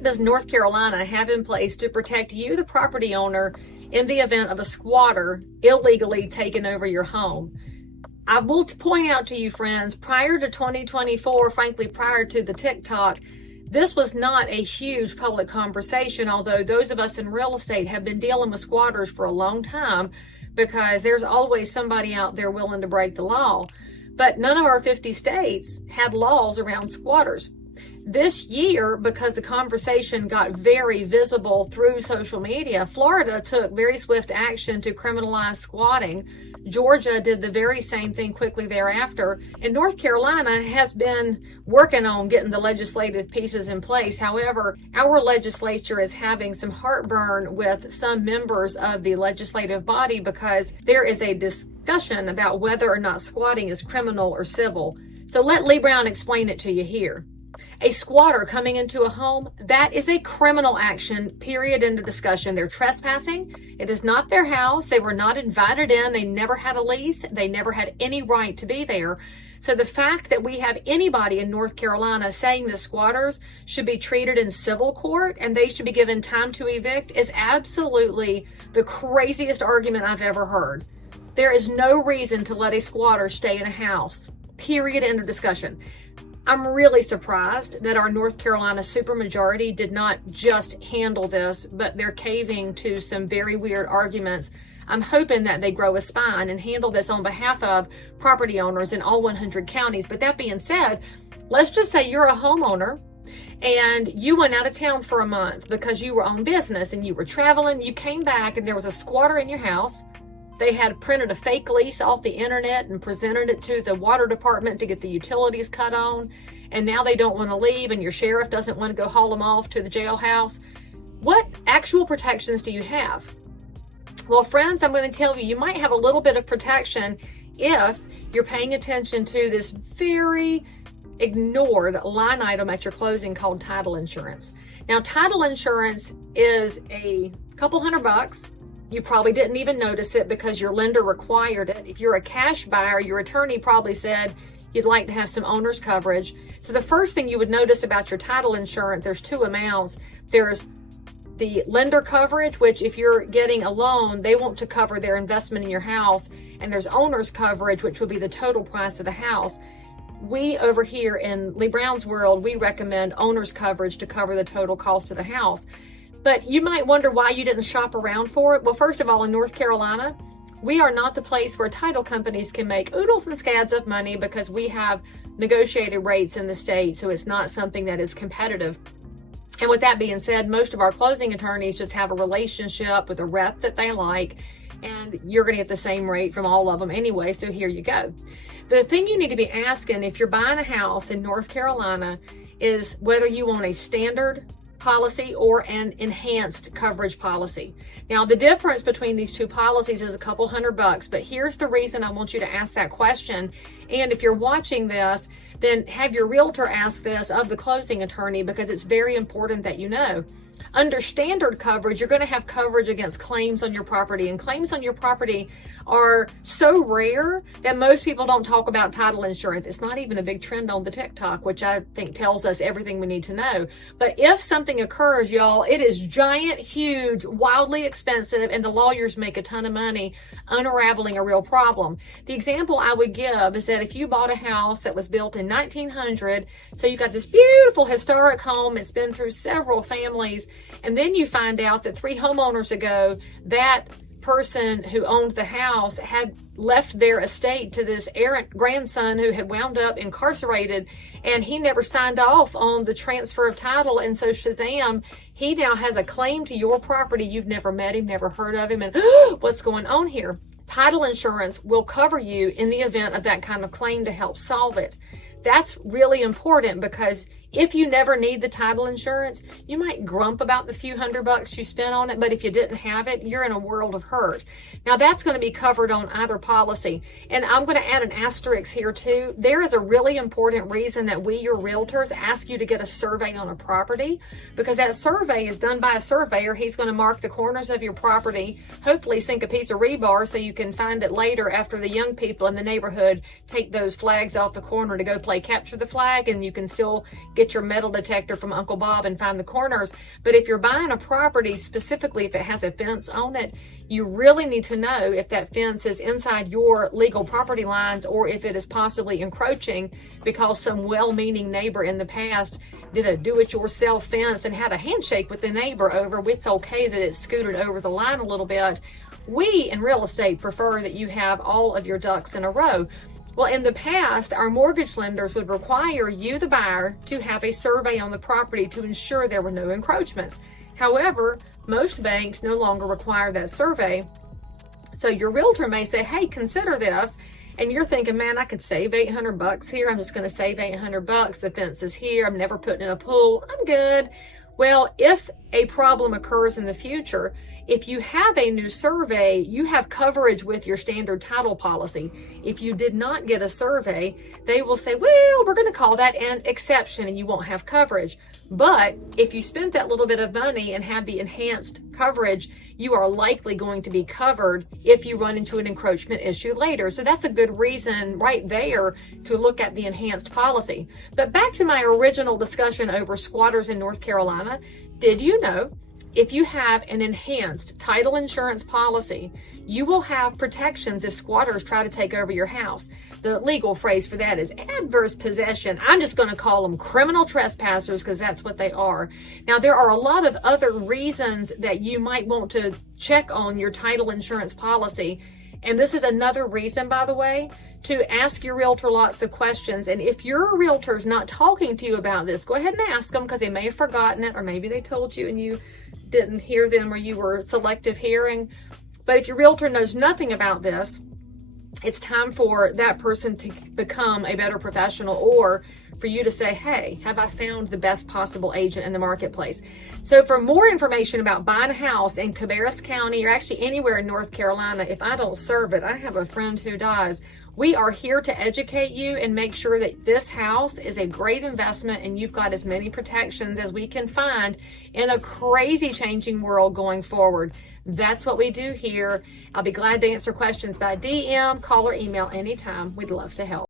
what does North Carolina have in place to protect you, the property owner, in the event of a squatter illegally taking over your home? I will point out to you, friends, prior to 2024, frankly, prior to the TikTok, this was not a huge public conversation, although those of us in real estate have been dealing with squatters for a long time because there's always somebody out there willing to break the law. But none of our 50 states had laws around squatters. This year, because the conversation got very visible through social media, Florida took very swift action to criminalize squatting. Georgia did the very same thing quickly thereafter. And North Carolina has been working on getting the legislative pieces in place. However, our legislature is having some heartburn with some members of the legislative body because there is a discussion about whether or not squatting is criminal or civil. So let Lee Brown explain it to you here. A squatter coming into a home, that is a criminal action, period, end of discussion. They're trespassing. It is not their house. They were not invited in. They never had a lease. They never had any right to be there. So the fact that we have anybody in North Carolina saying that squatters should be treated in civil court and they should be given time to evict is absolutely the craziest argument I've ever heard. There is no reason to let a squatter stay in a house, period, end of discussion. I'm really surprised that our North Carolina supermajority did not just handle this, but they're caving to some very weird arguments. I'm hoping that they grow a spine and handle this on behalf of property owners in all 100 counties. But that being said, let's just say you're a homeowner and you went out of town for a month because you were on business and you were traveling. You came back and there was a squatter in your house. They had printed a fake lease off the internet and presented it to the water department to get the utilities cut on. And now they don't want to leave and your sheriff doesn't want to go haul them off to the jailhouse. What actual protections do you have? Well, friends, I'm going to tell you, you might have a little bit of protection if you're paying attention to this very ignored line item at your closing called title insurance. Now, title insurance is a couple $100. You probably didn't even notice it because your lender required it. If you're a cash buyer, your attorney probably said you'd like to have some owner's coverage. So the first thing you would notice about your title insurance, there's two amounts. There's the lender coverage, which if you're getting a loan, they want to cover their investment in your house. And there's owner's coverage, which would be the total price of the house. We over here in Lee Brown's world, we recommend owner's coverage to cover the total cost of the house. But you might wonder why you didn't shop around for it. Well, first of all, in North Carolina, we are not the place where title companies can make oodles and scads of money because we have negotiated rates in the state. So it's not something that is competitive. And with that being said, most of our closing attorneys just have a relationship with a rep that they like, and you're going to get the same rate from all of them anyway. So here you go. The thing you need to be asking if you're buying a house in North Carolina is whether you want a standard policy or an enhanced coverage policy. Now, the difference between these two policies is a couple $100, but here's the reason I want you to ask that question. And if you're watching this, then have your realtor ask this of the closing attorney because it's very important that you know. Under standard coverage, you're going to have coverage against claims on your property, and claims on your property are so rare that most people don't talk about title insurance. It's not even a big trend on the TikTok, which I think tells us everything we need to know. But if something occurs, y'all, it is giant, huge, wildly expensive, and the lawyers make a ton of money unraveling a real problem. The example I would give is that if you bought a house that was built in 1900, so you got this beautiful historic home, it's been through several families, and then you find out that 3 homeowners ago, that person who owned the house had left their estate to this errant grandson who had wound up incarcerated, and he never signed off on the transfer of title. And so Shazam, he now has a claim to your property. You've never met him, never heard of him, and what's going on here? Title insurance will cover you in the event of that kind of claim to help solve it. That's really important because if you never need the title insurance, you might grump about the few $100 you spent on it, but if you didn't have it, you're in a world of hurt. Now that's going to be covered on either policy. And I'm going to add an asterisk here too. There is a really important reason that we, your realtors, ask you to get a survey on a property, because that survey is done by a surveyor. He's going to mark the corners of your property, hopefully sink a piece of rebar so you can find it later after the young people in the neighborhood take those flags off the corner to go play capture the flag, and you can still get get your metal detector from Uncle Bob and find the corners. But if you're buying a property, specifically if it has a fence on it, you really need to know if that fence is inside your legal property lines or if it is possibly encroaching because some well-meaning neighbor in the past did a do-it-yourself fence and had a handshake with the neighbor over it's okay that it scooted over the line a little bit. We in real estate prefer that you have all of your ducks in a row. Well, in the past, our mortgage lenders would require you, the buyer, to have a survey on the property to ensure there were no encroachments. However, most banks no longer require that survey. So your realtor may say, hey, consider this. And you're thinking, man, I could save $800 here. I'm just going to save $800. The fence is here. I'm never putting in a pool. I'm good. Well, if a problem occurs in the future, if you have a new survey, you have coverage with your standard title policy. If you did not get a survey, they will say, well, we're going to call that an exception and you won't have coverage. But if you spent that little bit of money and have the enhanced coverage, you are likely going to be covered if you run into an encroachment issue later. So that's a good reason right there to look at the enhanced policy. But back to my original discussion over squatters in North Carolina, did you know if you have an enhanced title insurance policy, you will have protections if squatters try to take over your house? The legal phrase for that is adverse possession. I'm just going to call them criminal trespassers because that's what they are. Now, there are a lot of other reasons that you might want to check on your title insurance policy. And this is another reason, by the way, to ask your realtor lots of questions. And if your realtor's not talking to you about this, go ahead and ask them because they may have forgotten it, or maybe they told you and you didn't hear them, or you were selective hearing. But if your realtor knows nothing about this, it's time for that person to become a better professional, or for you to say, hey, have I found the best possible agent in the marketplace? So for more information about buying a house in Cabarrus County, or actually anywhere in North Carolina, if I don't serve it, I have a friend who does. We are here to educate you and make sure that this house is a great investment and you've got as many protections as we can find in a crazy changing world going forward. That's what we do here. I'll be glad to answer questions by DM, call, or email anytime. We'd love to help.